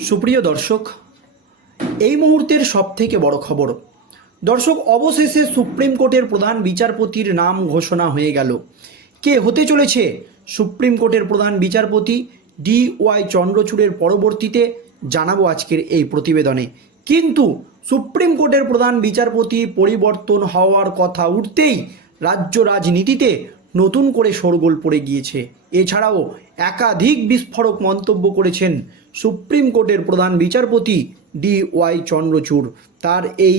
সুপ্রিয় দর্শক, এই মুহূর্তের সবথেকে বড় খবর, দর্শক, অবশেষে সুপ্রিম কোর্টের প্রধান বিচারপতির নাম ঘোষণা হয়ে গেল। কে হতে চলেছে? সুপ্রিম কোর্টের প্রধান বিচারপতি ডি ওয়াই চন্দ্রচূড়ের পরবর্তীতে জানাব আজকের এই প্রতিবেদনে। কিন্তু সুপ্রিম কোর্টের প্রধান বিচারপতি পরিবর্তন হওয়ার কথা উঠতেই রাজ্য রাজনীতিতে নতুন করে শোরগোল পড়ে গিয়েছে। এছাড়াও একাধিক বিস্ফোরক মন্তব্য করেছেন সুপ্রিম কোর্টের প্রধান বিচারপতি ডি ওয়াই চন্দ্রচূড়। তার এই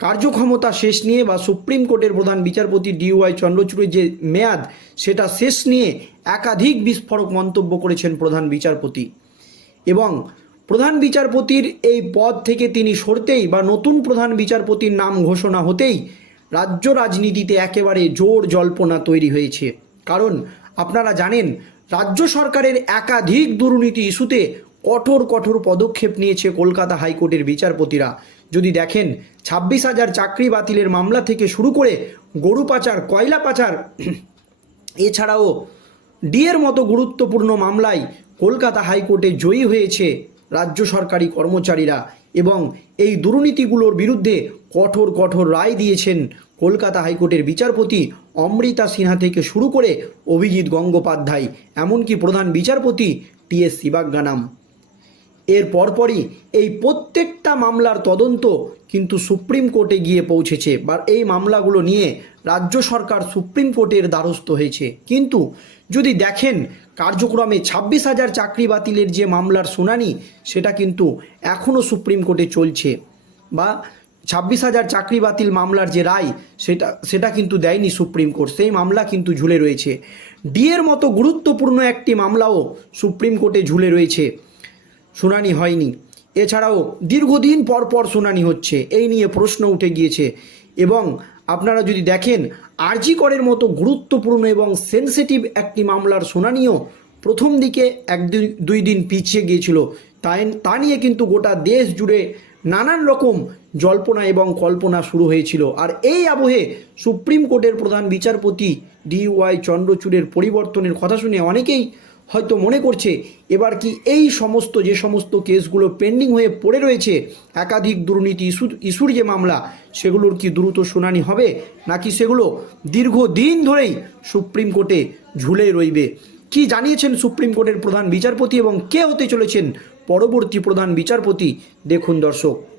কার্যক্ষমতা শেষ নিয়ে বা সুপ্রিম কোর্টের প্রধান বিচারপতি ডি ওয়াই চন্দ্রচূড়ের যে মেয়াদ, সেটা শেষ নিয়ে একাধিক বিস্ফোরক মন্তব্য করেছেন প্রধান বিচারপতি। এবং প্রধান বিচারপতির এই পদ থেকে তিনি সরতেই বা নতুন প্রধান বিচারপতির নাম ঘোষণা হতেই রাজ্য রাজনীতিতে একেবারে জোর জল্পনা তৈরি হয়েছে। কারণ আপনারা জানেন রাজ্য সরকারের একাধিক দুর্নীতি ইস্যুতে কঠোর কঠোর পদক্ষেপ নিয়েছে কলকাতা হাইকোর্টের বিচারপতিরা। যদি দেখেন, ছাব্বিশ হাজার চাকরি বাতিলের মামলা থেকে শুরু করে গরু পাচার, কয়লা পাচার, এছাড়াও ডিএর মতো গুরুত্বপূর্ণ মামলায় কলকাতা হাইকোর্টে জয়ী হয়েছে রাজ্য সরকারি কর্মচারীরা এবং এই দুর্নীতিগুলোর বিরুদ্ধে কঠোর কঠোর রায় দিয়েছেন কলকাতা হাইকোর্টের বিচারপতি অমৃতা সিনহা থেকে শুরু করে অভিজিৎ গঙ্গোপাধ্যায়, এমনকি প্রধান বিচারপতি টি এস শিবাজ্ঞানাম। এর পরপরই এই প্রত্যেকটা মামলার তদন্ত কিন্তু সুপ্রিম কোর্টে গিয়ে পৌঁছেছে বা এই মামলাগুলো নিয়ে রাজ্য সরকার সুপ্রিম কোর্টের দ্বারস্থ হয়েছে। কিন্তু যদি দেখেন, কার্যক্রমে ছাব্বিশ হাজার চাকরি বাতিলের যে মামলার শুনানি, সেটা কিন্তু এখনও সুপ্রিম কোর্টে চলছে বা ছাব্বিশ হাজার চাকরি বাতিল মামলার যে রায়, সেটা সেটা কিন্তু দেয়নি সুপ্রিম কোর্ট। সেই মামলা কিন্তু ঝুলে রয়েছে। ডিএর মতো গুরুত্বপূর্ণ একটি মামলাও সুপ্রিম কোর্টে ঝুলে রয়েছে। শুনানি হয়নি। এছাড়াও দীর্ঘদিন পর পর শুনানি হচ্ছে। এই নিয়ে প্রশ্ন উঠে গিয়েছে। এবং আপনারা যদি দেখেন, আরজি করের মতো গুরুত্বপূর্ণ এবং সেনসিটিভ একটি মামলার শুনানিও প্রথম দিকে এক দুই দিন পিছিয়ে গিয়েছিল। তাই, তা নিয়ে কিন্তু গোটা দেশ জুড়ে নানান রকম জল্পনা এবং কল্পনা শুরু হয়েছিল। আর এই আবহে সুপ্রিম কোর্টের প্রধান বিচারপতি ডি ওয়াই চন্দ্রচূড়ের পরিবর্তনের কথা শুনে অনেকেই হয়তো মনে করছে, এবার কি এই সমস্ত, যে সমস্ত কেসগুলো পেন্ডিং হয়ে পড়ে রয়েছে, একাধিক দুর্নীতি, ইস্যু, ইস্যুর যে মামলা, সেগুলোর কি দ্রুত শুনানি হবে? নাকি সেগুলো দীর্ঘদিন ধরেই সুপ্রিম কোর্টে ঝুলে রইবে? কি জানিয়েছেন সুপ্রিম কোর্টের প্রধান বিচারপতি এবং কে হতে চলেছেন পরবর্তী প্রধান বিচারপতি? দেখুন দর্শক।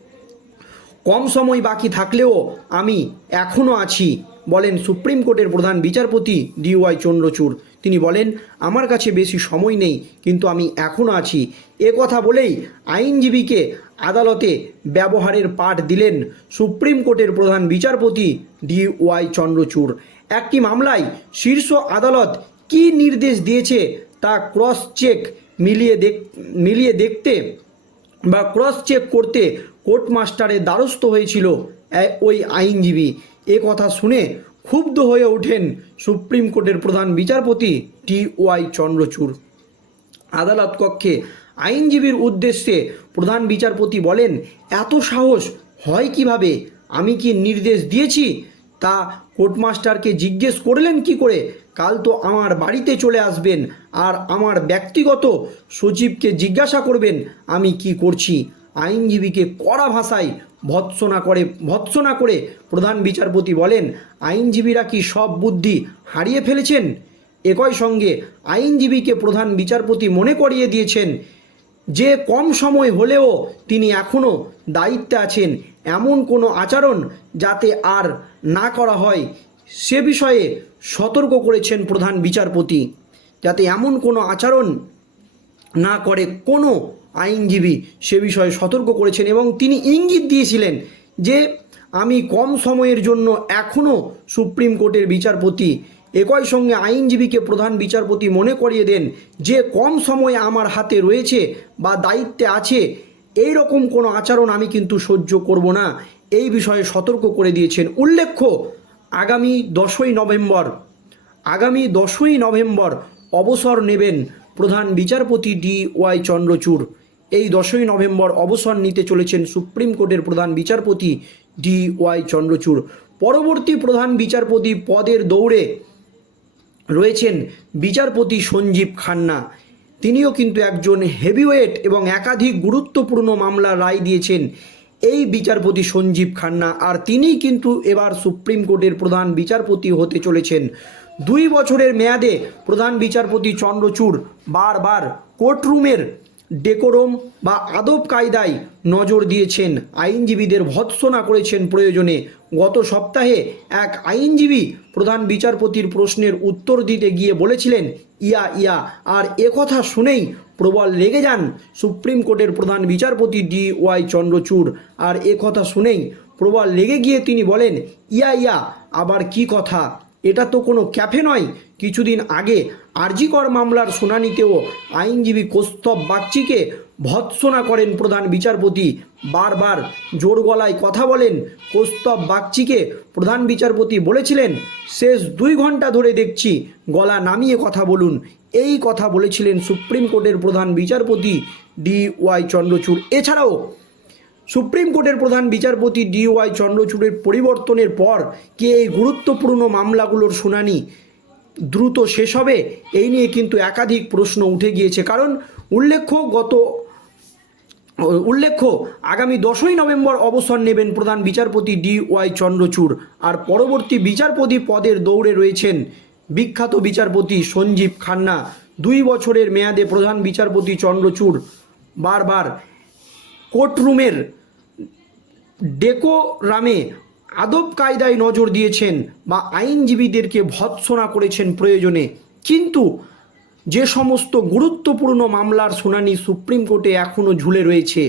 কম সময় বাকি থাকলেও আমি এখনও আছি, বলেন সুপ্রিম কোর্টের প্রধান বিচারপতি ডিওয়াই চন্দ্রচূড়। তিনি বলেন, আমার কাছে বেশি সময় নেই, কিন্তু আমি এখনও আছি। এ কথা বলেই আইনজীবীকে আদালতে ব্যবহারের পাঠ দিলেন সুপ্রিম কোর্টের প্রধান বিচারপতি ডি ওয়াই চন্দ্রচূড়। একটি মামলায় শীর্ষ আদালত কী নির্দেশ দিয়েছে তা ক্রস চেক মিলিয়ে দেখ, মিলিয়ে দেখতে বা ক্রস চেক করতে কোর্ট মাস্টারের দ্বারস্থ হয়েছিল ওই আইনজীবী। এ কথা শুনে ক্ষুব্ধ হয়ে ওঠেন সুপ্রিম কোর্টের প্রধান বিচারপতি টি ওয়াই চন্দ্রচূড়। আদালত কক্ষে আইনজীবীর উদ্দেশ্যে প্রধান বিচারপতি বলেন, এত সাহস হয় কীভাবে? আমি কি নির্দেশ দিয়েছি? তা কোর্টমাস্টারকে জিজ্ঞেস করলেন কি করে? কাল তো আমার বাড়িতে চলে আসবেন আর আমার ব্যক্তিগত সচিবকে জিজ্ঞাসা করবেন আমি কি করছি। আইনজীবীকে কড়া ভাষায় ভৎসনা করে ভৎসনা করে প্রধান বিচারপতি বলেন, আইনজীবীরা কি সব বুদ্ধি হারিয়ে ফেলেছেন? একই সঙ্গে আইনজীবীকে প্রধান বিচারপতি মনে করিয়ে দিয়েছেন, যে কম সময় হলেও তিনি এখনও দায়িত্বে আছেন, এমন কোনো আচরণ যাতে আর না করা হয়, সে বিষয়ে সতর্ক করেছেন প্রধান বিচারপতি, যাতে এমন কোনো আচরণ না করে কোনো আইনজীবী সে বিষয়ে সতর্ক করেছেন এবং তিনি ইঙ্গিত দিয়েছিলেন যে আমি কম সময়ের জন্য এখনও সুপ্রিম কোর্টের বিচারপতি, একই সঙ্গে আইনজীবীকে প্রধান বিচারপতি মনে করিয়ে দেন যে কম সময় আমার হাতে রয়েছে বা দায়িত্বে আছে, এই রকম কোনো আচরণ আমি কিন্তু সহ্য করব না। এই বিষয়ে সতর্ক করে দিয়েছেন। উল্লেখ্য আগামী দশই নভেম্বর, আগামী দশই নভেম্বর অবসর নেবেন প্রধান বিচারপতি ডি ওয়াই চন্দ্রচূড়। এই দশই নভেম্বর অবসর নিতে চলেছেন সুপ্রিম কোর্টের প্রধান বিচারপতি ডি ওয়াই চন্দ্রচূড়। পরবর্তী প্রধান বিচারপতি পদের দৌড়ে রয়েছেন বিচারপতি সঞ্জীব খান্না। তিনিও কিন্তু একজন হেভিওয়েট এবং একাধিক গুরুত্বপূর্ণ মামলার রায় দিয়েছেন। এই বিচারপতি সঞ্জীব খান্না আর তিনিই কিন্তু এবার সুপ্রিম কোর্টের প্রধান বিচারপতি হতে চলেছেন। দুই বছরের মেয়াদে প্রধান বিচারপতি চন্দ্রচূড় বারবার কোর্টরুমের ডেকোরম বা আদব কায়দায় নজর দিয়েছেন। আইনজীবীদের ভৎসনা করেছেন প্রয়োজনে। গত সপ্তাহে এক আইনজীবী প্রধান বিচারপতির প্রশ্নের উত্তর দিতে গিয়ে বলেছিলেন, ইয়া ইয়া। আর একথা শুনেই প্রবল লেগে যান সুপ্রিম কোর্টের প্রধান বিচারপতি ডি ওয়াই চন্দ্রচূড়। আর এ কথা শুনেই প্রবল লেগে গিয়ে তিনি বলেন, ইয়া ইয়া, আবার কি কথা? এটা তো কোনো ক্যাফে নয়। কিছুদিন আগে আরজিকর মামলার শুনানিতেও আইনজীবী কৌস্তব বাগচিকে ভৎসনা করেন প্রধান বিচারপতি। বারবার জোর গলায় কথা বলেন। কৌস্তব বাগচিকে প্রধান বিচারপতি বলেছিলেন, শেষ দুই ঘণ্টা ধরে দেখছি গলা নামিয়ে কথা বলুন। এই কথা বলেছিলেন সুপ্রিম কোর্টের প্রধান বিচারপতি ডি ওয়াই চন্দ্রচূড়। এছাড়াও সুপ্রিম কোর্টের প্রধান বিচারপতি ডি ওয়াই চন্দ্রচূড়ের পরিবর্তনের পর কে এই গুরুত্বপূর্ণ মামলাগুলোর শুনানি দ্রুত শেষ হবে? এই নিয়ে কিন্তু একাধিক প্রশ্ন উঠে গিয়েছে। কারণ উল্লেখ্য, গত উল্লেখ্য, আগামী দশই নভেম্বর অবসর নেবেন প্রধান বিচারপতি ডি ওয়াই চন্দ্রচূড় আর পরবর্তী বিচারপতি পদের দৌড়ে রয়েছেন বিখ্যাত বিচারপতি সঞ্জীব খান্না। দুই বছরের মেয়াদে প্রধান বিচারপতি চন্দ্রচূড় বারবার কোর্টরুমের ডেকোরামে আদব কায়দায় নজর দিয়েছেন বা আইনজীবীদেরকে ভৎসনা করেছেন প্রয়োজনে। কিন্তু যে সমস্ত গুরুত্বপূর্ণ মামলার শুনানি সুপ্রিম কোর্টে এখনও ঝুলে রয়েছে,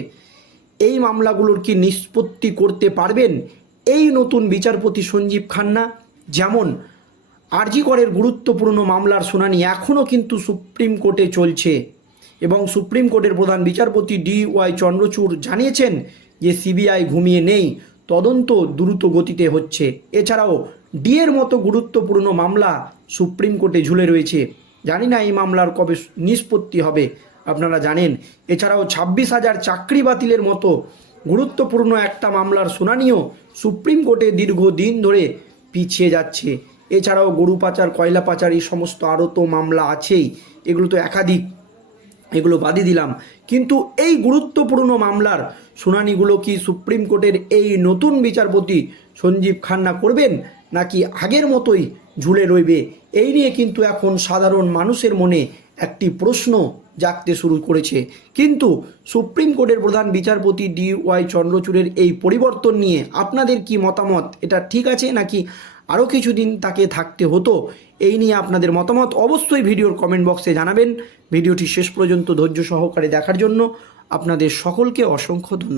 এই মামলাগুলোর কি নিষ্পত্তি করতে পারবেন? এই নতুন বিচারপতি সঞ্জীব খান্না, যেমন আরজি করের গুরুত্বপূর্ণ মামলার শুনানি এখনও কিন্তু সুপ্রিম কোর্টে চলছে এবং সুপ্রিম কোর্টের প্রধান বিচারপতি ডি ওয়াই চন্দ্রচূড় জানিয়েছেন যে সিবিআই ঘুমিয়ে নেই, তদন্ত দ্রুত গতিতে হচ্ছে। এছাড়াও ডিএর মতো গুরুত্বপূর্ণ মামলা সুপ্রিম কোর্টে ঝুলে রয়েছে। জানি না এই মামলার কবে নিষ্পত্তি হবে, আপনারা জানেন। এছাড়াও ছাব্বিশ হাজার চাকরি বাতিলের মতো গুরুত্বপূর্ণ একটা মামলার শুনানিও সুপ্রিম কোর্টে দীর্ঘদিন ধরে পিছিয়ে যাচ্ছে। এছাড়াও গরু পাচার, কয়লা পাচার, এই সমস্ত আরও তো মামলা আছেই, এগুলো তো একাধিক, এগুলো বাদই দিলাম। কিন্তু এই গুরুত্বপূর্ণ মামলার শুনানিগুলো কি সুপ্রিম কোর্টের এই নতুন বিচারপতি সঞ্জীব খান্না করবেন, নাকি আগের মতোই ঝুলে রইবে। এই নিয়ে কিন্তু এখন সাধারণ মানুষের মনে একটি প্রশ্ন জাগতে শুরু করেছে। কিন্তু সুপ্রিম কোর্টের প্রধান বিচারপতি ডি ওয়াই চন্দ্রচূড়ের এই পরিবর্তন নিয়ে আপনাদের কি মতামত? এটা ঠিক আছে নাকি আরও কিছুদিন তাকে থাকতে হতো? এই নিয়ে আপনাদের মতামত অবশ্যই ভিডিওর কমেন্ট বক্সে জানাবেন। ভিডিওটি শেষ পর্যন্ত ধৈর্য সহকারে দেখার জন্য আপনাদের সকলকে অসংখ্য ধন্যবাদ।